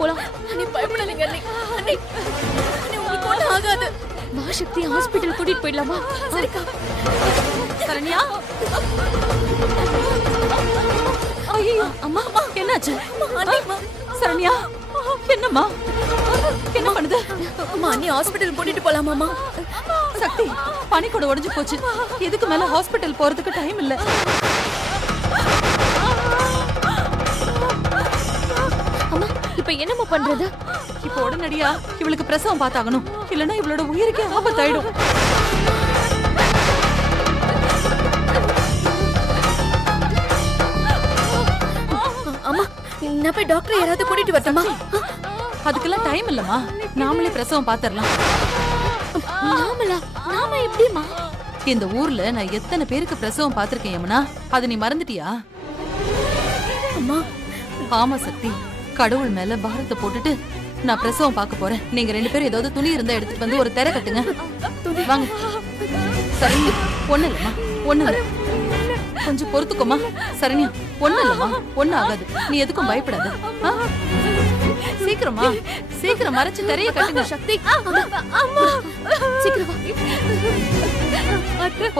போலாம். நீ பயப்படாதீங்க அண்ணி. அண்ணி உங்களுக்கு ஒண்ணும் ஆகாது. வா சக்தி, ஹாஸ்பிடல் கூட்டிட்டு போயிடலாமா? சரிக்கா. சரண்யா. ஐயோ அம்மா, என்னாச்சு? சரண்யா என்னம்மா, என்ன பண்ணுது? அம்மா அண்ணி ஹாஸ்பிடல் கூட்டிட்டு போலாமாமா? சக்தி, பனிக்கூட உடைஞ்சு போச்சு. இதுக்கு மேல ஹாஸ்பிடல் போறதுக்கு டைம் இல்ல. அம்மா இப்ப என்னம்மா பண்றது? இப்ப உடனடியா இவளுக்கு பிரசவம் பார்த்தாகணும், இல்லன்னா இவளோட உயிருக்கே ஆபத்தாயிடும். அம்மா நான் போய் டாக்டர் யாராவது கூட்டிட்டு வரட்டுமா? அதுக்கெல்லாம் டைம் இல்லம்மா, நாமளே பிரசவம் பாத்துறலாம். நாம எப்படிமா? இந்த ஊர்ல நான் எத்தனை பேருக்கு பிரசவம் பாத்திருக்கேன் யமுனா, அது நீ மறந்துட்டியா? அம்மா. ஆமா சக்தி, கடவுள் மேல பாரத்தை போட்டுட்டு நான் பிரசவம் பார்க்க போறேன். நீங்க 2 பேரும் ஏதாவது துணி இருந்தா எடுத்துட்டு வந்து ஒரு திரை கட்டுங்க. வாங்க. சரண்யா ஒண்ணு இல்லம்மா, ஒண்ணு இல்ல, கொஞ்சம் பொறுத்துக்கோமா. சரண்யா ஒண்ணு இல்லம்மா, ஒண்ணு ஆகாது, நீ எதுக்கும் பயப்படாத. சீக்கிரமா சீக்கிரம் மறைச்சு திரைய கட்டுங்க. சக்தி அம்மா சீக்கிரம் வா.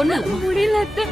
ஒண்ணு இல்லம்மா, முடியல அத்தை.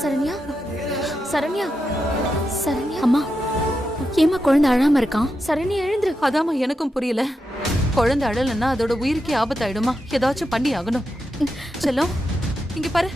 சரண்யா சரண்யா சரண்யா அம்மா, ஏமா குழந்தை அழாம இருக்கான்? சரண்யா எழுந்துரு. அதாம்மா எனக்கும் புரியல. குழந்தை அழலன்னா அதோட உயிருக்கே ஆபத்தாயிடுமா, ஏதாச்சும் பண்ணி ஆகணும். செல்லம் இங்க பாரு.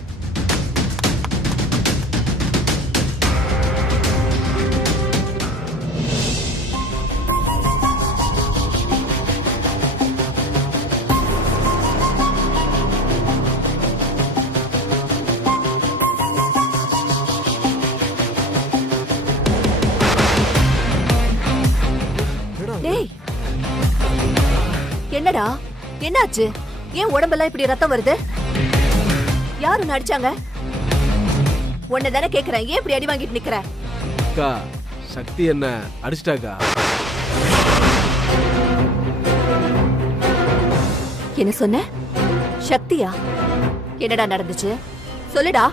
என்னடா என்னாச்சு? ஏன் உடம்பெல்லாம் இப்படி ரத்தம் வருது? யாரு நடிச்சாங்க? உன்னை தானே கேக்குறேன், ஏன் இப்படி அடி வாங்கிட்டு நிக்கிற? அக்கா சக்தி என்ன அடிச்சிட்டாக்கா? என்ன சொன்ன? சக்தியா? என்னடா நடந்துச்சு சொல்லுடா.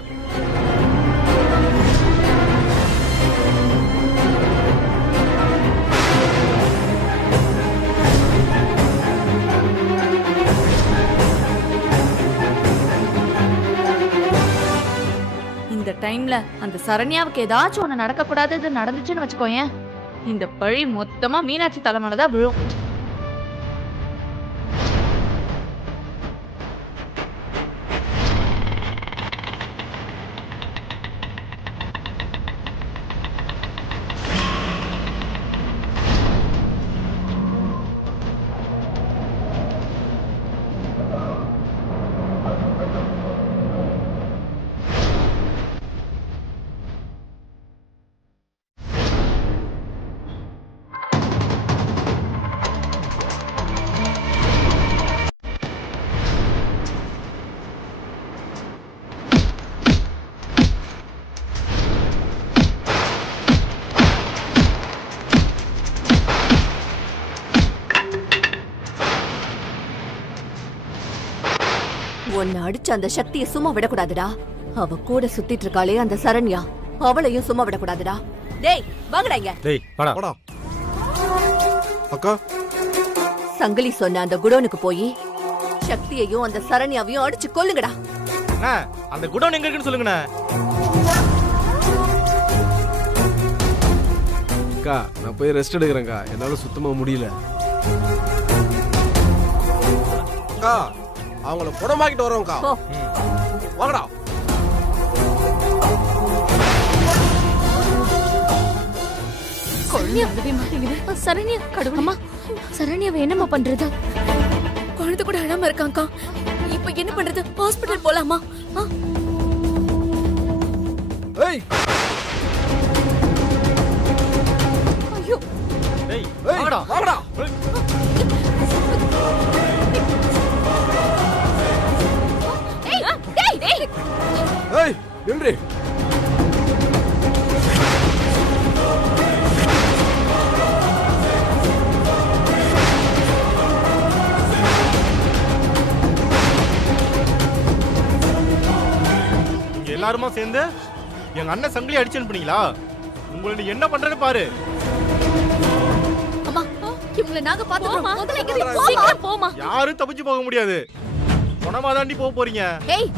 இந்த டைம்ல அந்த சரண்யாவுக்கு ஏதாச்சும் ஒண்ணு நடக்க கூடாது நடந்துச்சுன்னு வச்சுக்கோயேன், இந்த பழி மொத்தமா மீனாட்சி தலைமையிலதான் விழும். உன்னை அடிச்ச அந்த சக்தியை சும்மா விடக்கூடாதுடா. அவ கூட சுத்திட்டு இருக்காளே அந்த சரண்யா, அவளையும் சும்மா விடக்கூடாதுடா. டேய் வாங்கடா இங்க. டேய் வாடா. அக்கா சங்கிலி சொன்ன அந்த குடோனுக்கு போய் சக்தியையும் அந்த சரண்யாவையும் அடிச்சு கொல்லுங்கடா. அண்ணா அந்த குடோன் எங்க இருக்குன்னு சொல்லுங்கண்ணா. அக்கா நான் போய் ரெஸ்ட் எடுக்கிறேன்க்கா, என்னால சுத்தமா முடியல. அக்கா அவங்கள புடமாக்கிட்டு வரோம்க்கா. போ. வாங்கடா. சரண்யா கடவுளம்மா, சரண்யாவை என்னம்மா பண்றது? குழந்தை கூட அழாம இருக்காங்கக்கா. இப்ப என்ன பண்றது? ஹாஸ்பிடல் போலாமா? ஏய் ஐயோ டேய் வாங்கடா. வாங்கடா. டேய் டேய் ஏய் நின்று. எல்லாருமா சேர்ந்து எங்க அண்ணன் சங்கிலி அடிச்சு அனுப்புனீங்களா? உங்களை நீ என்ன பண்றேன்னு பாரு. அம்மா, இவங்களை நாங்க பாத்துறோம். முதல்ல இங்க இருந்து சீக்கிரம் போமா. யாரும் தப்பிச்சு போக முடியாது. பணமா தாண்டி போக போறீங்க. ஏய்,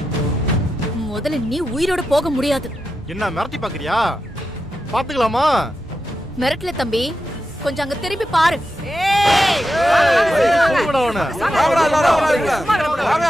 முதல்ல நீ உயிரோட போக முடியாது. என்ன மிரட்டி பாக்குறியா? பாத்துக்கலாமா? மிரட்டல தம்பி, கொஞ்சம் அங்க திரும்பி பாரு. போங்கடா அவனை. வாங்கடா எல்லாரும் வாங்க. வாங்க.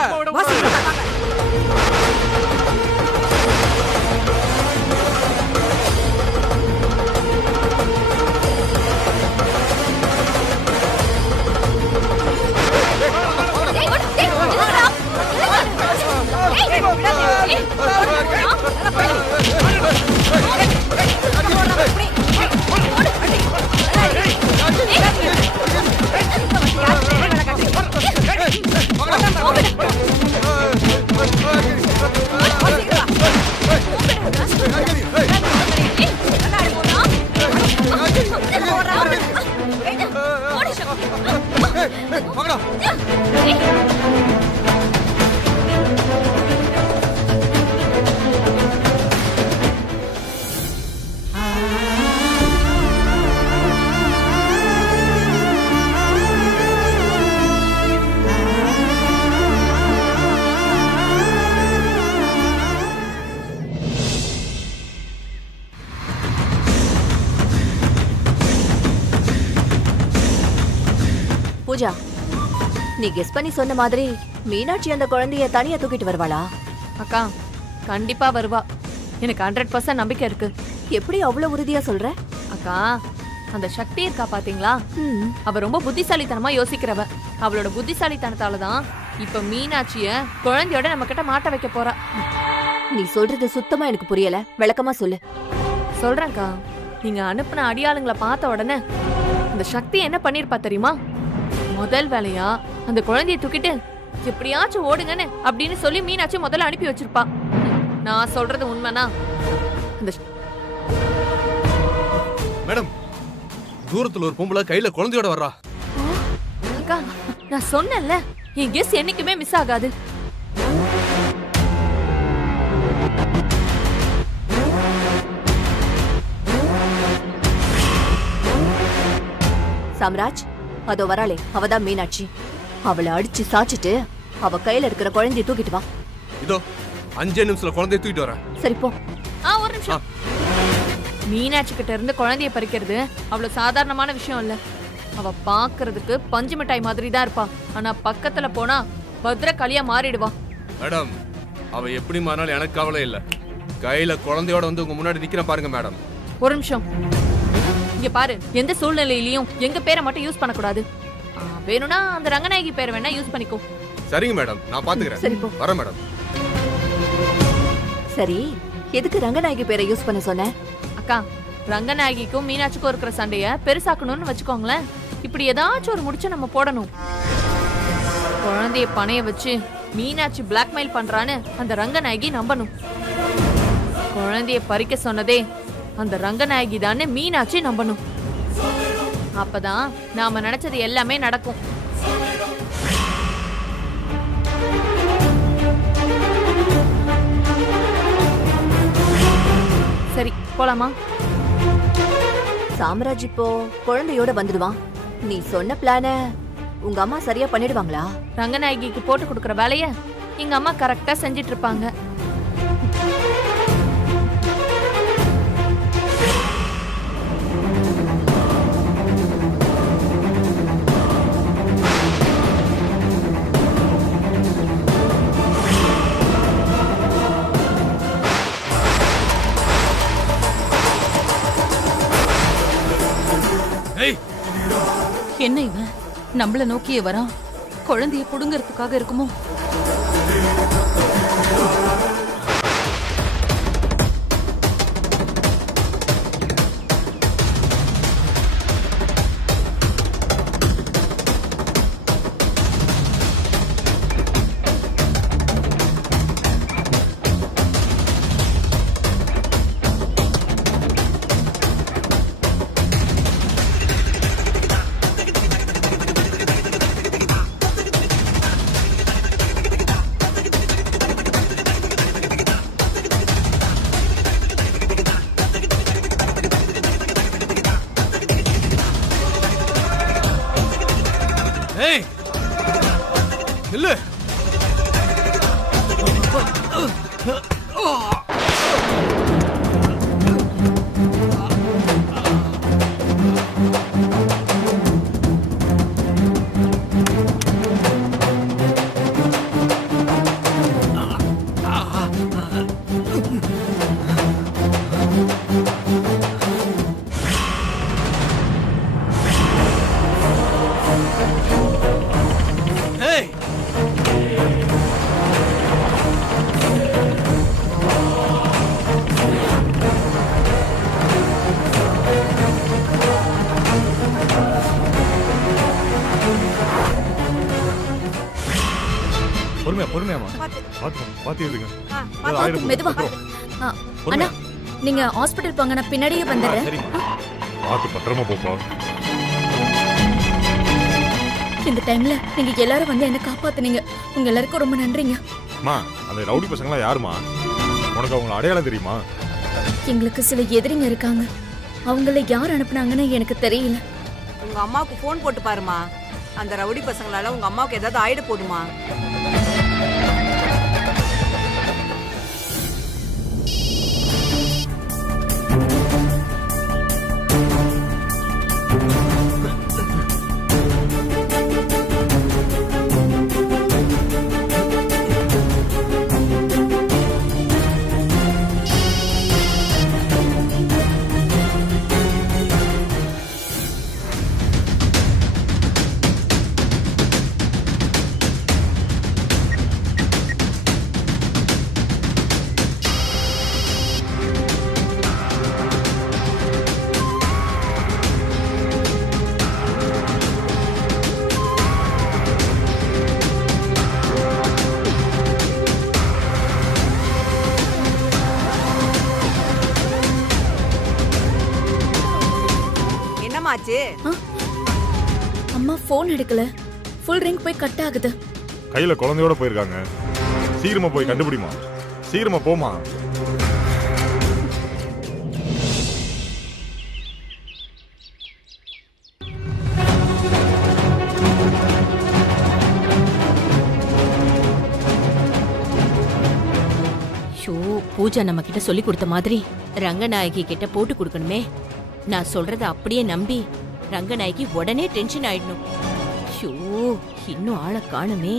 பூஜா, நீ கெஸ் பண்ணி சொன்ன மாதிரி மீனாட்சி அந்த குழந்தைய தனியா தூக்கிட்டு வருவாளா? அக்கா கண்டிப்பா வருவா. எனக்கு 100% நம்பிக்கை இருக்கு. எப்படி அவ்வளவு உறுதியா சொல்ற? அக்கா அந்த சக்தி இருக்கா பாத்தீங்களா, ம், அவ ரொம்ப புத்திசாலித்தனமா யோசிக்கிறவ. அவளோட புத்திசாலித்தனத்தால தான் இப்ப மீனாட்சிய குழந்தையோட நம்ம கிட்ட மாட்ட வைக்க போறா. நீ சொல்றது சுத்தமா எனக்கு புரியல, விளக்கமா சொல்லு. சொல்றேன்க்கா, நீங்க அனுப்புன அடியாளுங்களை பார்த்த உடனே அந்த சக்தி என்ன பண்ணிருப்பா தெரியுமா? முதல் வேலையா அந்த குழந்தைய தூக்கிட்டு எப்படியாச்சும் ஓடுங்கன்னு அப்படின்னு சொல்லி மீனாட்சி முதல்ல அனுப்பி வச்சிருப்பா. நான் சொல்றது உண்மைனா அந்த மேடம், தூரத்துல ஒரு பொம்பளை கையில குழந்தையோட வர்றா. அக்கா நான் சொன்னேன்ல, என் கெஸ் என்னைக்குமே மிஸ் ஆகாது. சாம்ராஜ், அதோ வராளே, அவதான் மீனாட்சி. அவளை அடிச்சு சாச்சிட்டு அவ கையில இருக்கிற குழந்தைய தூக்கிட்டு வா. இதோ 5 நிமிஷத்துல குழந்தைய தூக்கிட்டு வரேன். சரி போ. ஒரு நிமிஷம். மீனாட்சி கிட்ட இருந்து குழந்தைய பறிக்கிறது அவ்வளவு சாதாரணமான விஷயம் இல்ல. அவ பாக்குறதுக்கு பஞ்சு மிட்டாய் மாதிரி தான் இருப்பா. ஆனா பக்கத்துல போனா பத்ர களியா மாறிடுவா. மேடம், அவ எப்படி மாறினாலும் எனக்கு கவலை இல்ல. கையில குழந்தையோட வந்து உங்க முன்னாடி நிக்கிற பாருங்க மேடம். ஒரு நிமிஷம் இங்க பாரு, எந்த சூழ்நிலையிலயும் எங்க பேரை மட்டும் யூஸ் பண்ணக்கூடாது. வேணும்னா அந்த ரங்கநாயகி பேரை வேணா யூஸ் பண்ணிக்கோ. சரிங்க மேடம், நான் பாத்துக்கிறேன். சரி போ. வரேன் மேடம். சரி, எதுக்கு ரங்கநாயகி பேரை யூஸ் பண்ண சொன்ன? அக்கா, ரங்கநாயகிக்கும் மீனாட்சிக்கும் இருக்கிற சண்டைய பெருசாக்கணும்னு வச்சுக்கோங்களேன். இப்படி ஏதாச்சும் ஒரு முடிச்ச நம்ம போடணும். குழந்தைய பணைய வச்சு மீனாட்சி பிளாக்மெயில் பண்றான்னு அந்த ரங்கநாயகி நம்பணும். குழந்தைய பறிக்க சொன்னதே அந்த ரங்கநாயகி தானே மீனாட்சி நம்பணும். அப்பதான் நாம நினைச்சது எல்லாமே நடக்கும். போலாமா? சாம்ராஜ் இப்போ குழந்தையோட வந்துடுவான். நீ சொன்ன பிளான உங்க அம்மா சரியா பண்ணிடுவாங்களா? ரங்கநாயகிக்கு போட்டு கொடுக்கற வேலைய எங்க அம்மா கரெக்டா செஞ்சிட்டு இருப்பாங்க. என்ன இவன் நம்மள நோக்கியே வரான்? குழந்தைய புடுங்கறதுக்காக இருக்குமோ? ஏய் நில்லு. மெதுவா. அண்ணா நீங்க ஹாஸ்பிடல் போங்க, நான் பின்னாடியே வந்துடுறேன். பத்திரமா போப்பா. இந்த டைம்ல நீங்க எல்லாரும் வந்து என்ன காப்பாத்துனீங்க. உங்க எல்லாருக்கும் ரொம்ப நன்றிங்க. அம்மா, அந்த ரவுடி பசங்களா யாருமா? உனக்கு அவங்கள அடையாளம் தெரியுமா? எங்களுக்கு சில எதிரிங்க இருக்காங்க. அவங்கள யார் அனுப்புனாங்கன்னு எனக்கு தெரியல. உங்க அம்மாவுக்கு போன் போட்டு பாருமா. அந்த ரவுடி பசங்களால உங்க அம்மாவுக்கு ஏதாவது ஆயிட போடுமா? அம்மா போன் எடுக்கல. ஃபுல் ரிங் போய் கட் ஆகுது. கையில குழந்தையோட போயிருக்காங்க. சீக்கிரமா போய் கண்டுபிடிமா. சீக்கிரமா போமா. பூஜா நம்ம கிட்ட சொல்லி கொடுத்த மாதிரி ரங்கநாயகி கிட்ட போட்டு கொடுக்கணுமே. நான் சொல்றத அப்படியே நம்பி ரங்கநாயகி உடனே டென்ஷன் ஆயிடணும். ஷோ, இன்னும் ஆளை காணுமே.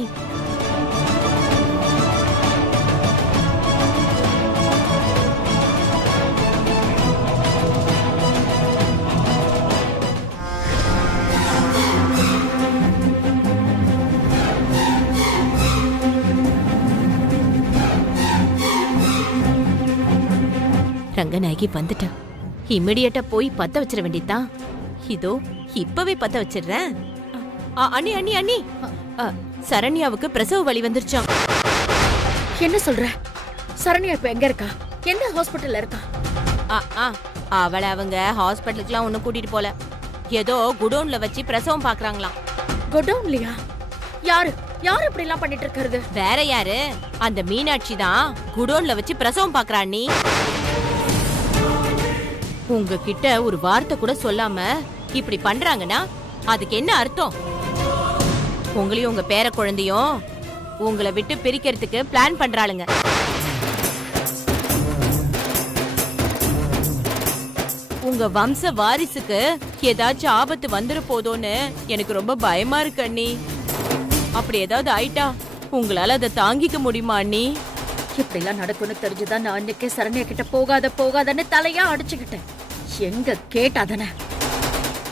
ரங்கநாயகி வந்துட்டா. இமிடியேட்டா போய் பத்த வச்சிட வேண்டியதான். இதோ இப்பவே பத்த வச்சிடுறேன். அண்ணி அண்ணி அண்ணி, சரண்யாவுக்கு பிரசவ வலி வந்துருச்சாம். என்ன சொல்ற? சரண்யா இப்ப எங்க இருக்கா? எந்த ஹாஸ்பிட்டல்ல இருக்கா? அவளை அவங்க ஹாஸ்பிட்டலுக்குலாம் ஒண்ணு கூட்டிட்டு போல. ஏதோ குடோன்ல வச்சு பிரசவம் பாக்குறாங்களாம். குடோன்லயா? யாரு யாரு இப்படி எல்லாம் பண்ணிட்டு இருக்கிறது? வேற யாரு? அந்த மீனாட்சி தான் குடோன்ல வச்சு பிரசவம் பாக்குறா. நீ உங்ககிட்ட ஒரு வார்த்தை கூட சொல்லாம இப்படி பண்றாங்கன்னா அதுக்கு என்ன அர்த்தம்? உங்களையும் உங்க பேர குழந்தையும் உங்களை விட்டு பிரிக்கிறதுக்கு பிளான் பண்றாளுங்க. உங்க வம்ச வாரிசுக்கு ஏதாச்சும் ஆபத்து வந்துட போதோன்னு எனக்கு ரொம்ப பயமா இருக்கு அண்ணி. அப்படி ஏதாவது ஆயிட்டா உங்களால அதை தாங்கிக்க முடியுமா அண்ணி? இப்படி எல்லாம் நடக்கும்னு தெரிஞ்சுதான் நான் அன்னைக்கே சரண்யா கிட்ட போகாதன்னு தலையா அடிச்சுக்கிட்டேன். எங்க கேட்டாதானே?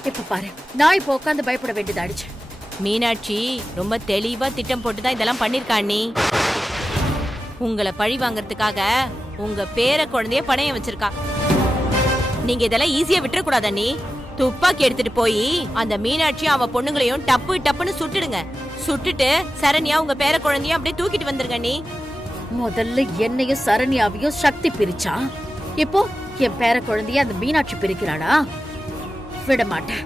இப்ப பாரு, நான் இப்ப உட்காந்து பயப்பட வேண்டியது ஆயிடுச்சு. மீனாட்சி ரொம்ப தெளிவா திட்டம் போட்டுதான் இதெல்லாம் பண்ணிருக்கா அண்ணி. உங்களை பழி வாங்கறதுக்காக உங்க பேர குழந்தைய பணையம் வச்சிருக்கா. நீங்க இதெல்லாம் ஈஸியா விட்டுற கூடாது அண்ணி. துப்பாக்கி எடுத்துட்டு போய் அந்த மீனாட்சி அவ பொண்ணுங்களையும் டப்பு டப்புன்னு சுட்டுடுங்க. சுட்டுட்டு சரண்யா உங்க பேர குழந்தையும் அப்படியே தூக்கிட்டு வந்துருங்க அண்ணி. முதல்ல என்னையும் சரண்யாவையும் சக்தி பிரிச்சா, இப்போ என் பேர குழந்தைய அந்த மீனாட்சி பிரிக்கிறாளா? விட மாட்டேன்.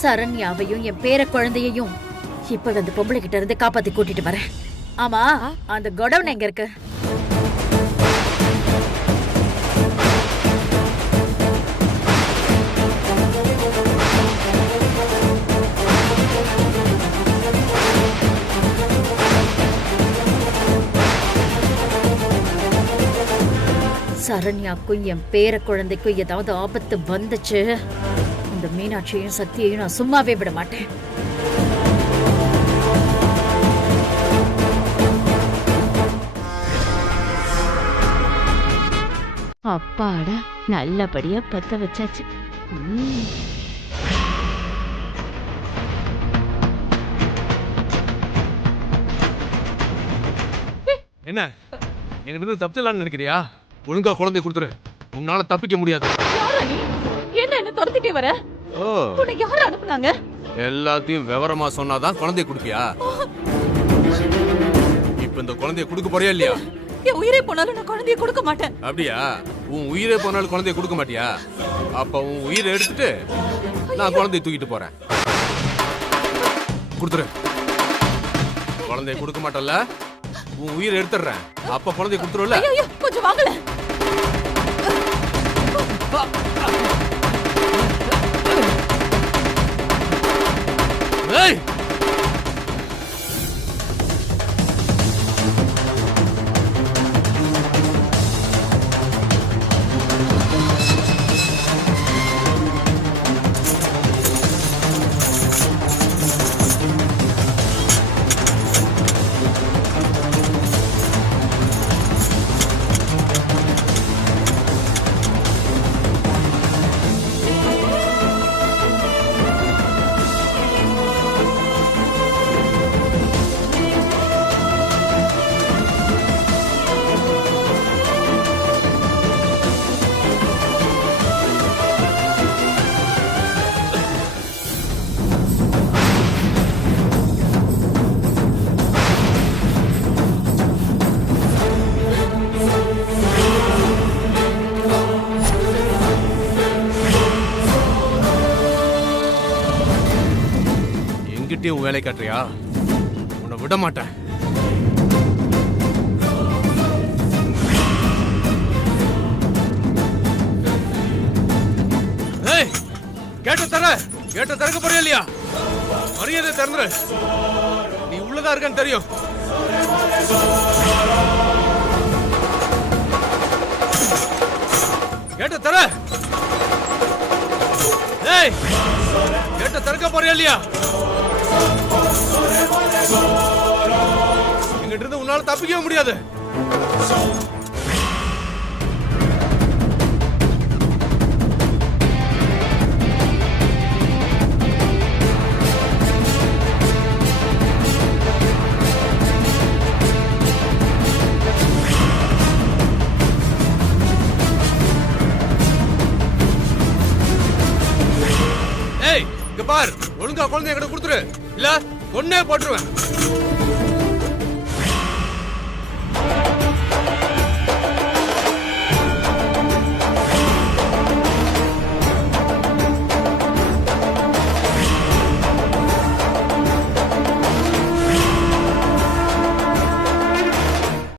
சரண்யாவையும் என் பேர குழந்தையையும் இப்ப அந்த பொம்பளை கிட்ட இருந்து காப்பாத்தி கூட்டிட்டு வரேன். ஆமா, அந்த கொடவுன் எங்க இருக்கு? சரண்யாக்கும் என் பேர குழந்தைக்கும் ஏதாவது ஆபத்து வந்துச்சு, இந்த மீனாட்சியையும் சக்தியையும் நான் சும்மாவே விட மாட்டேன். அப்பாடா, நல்லபடியா பத்த வச்சாச்சு. என்ன என்ன தப்பிச்சலான்னு நினைக்கிறியா? ஒழுங்கா குழந்தைய கொடுத்துரு, உன்னால தப்பிக்க முடியாது. என்ன துரத்திட்டே வர? உன்னை யாரு அனுப்புனாங்க? எல்லாத்தையும் விவரமா சொன்னாதான் குழந்தைய கொடுப்பியா? இப்ப இந்த குழந்தைய கொடுக்க போறியா இல்லையா? என் உயிரே போனாலும் நான் குழந்தைய கொடுக்க மாட்டேன். அப்படியா? உன் உயிரே போனாலும் குழந்தைய கொடுக்க மாட்டியா? அப்ப உன் உயிரை எடுத்துட்டு நான் குழந்தைய தூக்கிட்டு போறேன். கொடுத்துரு. குழந்தைய கொடுக்க மாட்டல, உன் உயிரை எடுத்துடுறேன். அப்ப குழந்தைய கொடுத்துருவல. கொஞ்சம் வாங்கல. ஏய், என்கிட்டயும் வேலை காட்டுறியா? உன்னை விட மாட்டேன். ஏய், கேட்ட திறக்க போறியா இல்லையா? மரியாதை திறந்துரு. நீ உள்ளதா இருக்கான்னு தெரியும். கேட்ட தர. ஏய், கேட்ட திறக்க போறியா இல்லையா? எங்கிட்ட இருந்து உன்னால தப்பிக்கவே முடியாது. ஏய், இங்க பார், ஒழுங்கா குழந்தைய கிட்ட கொடுத்துரு, இல்ல கொன்னே போட்டுருவேன்.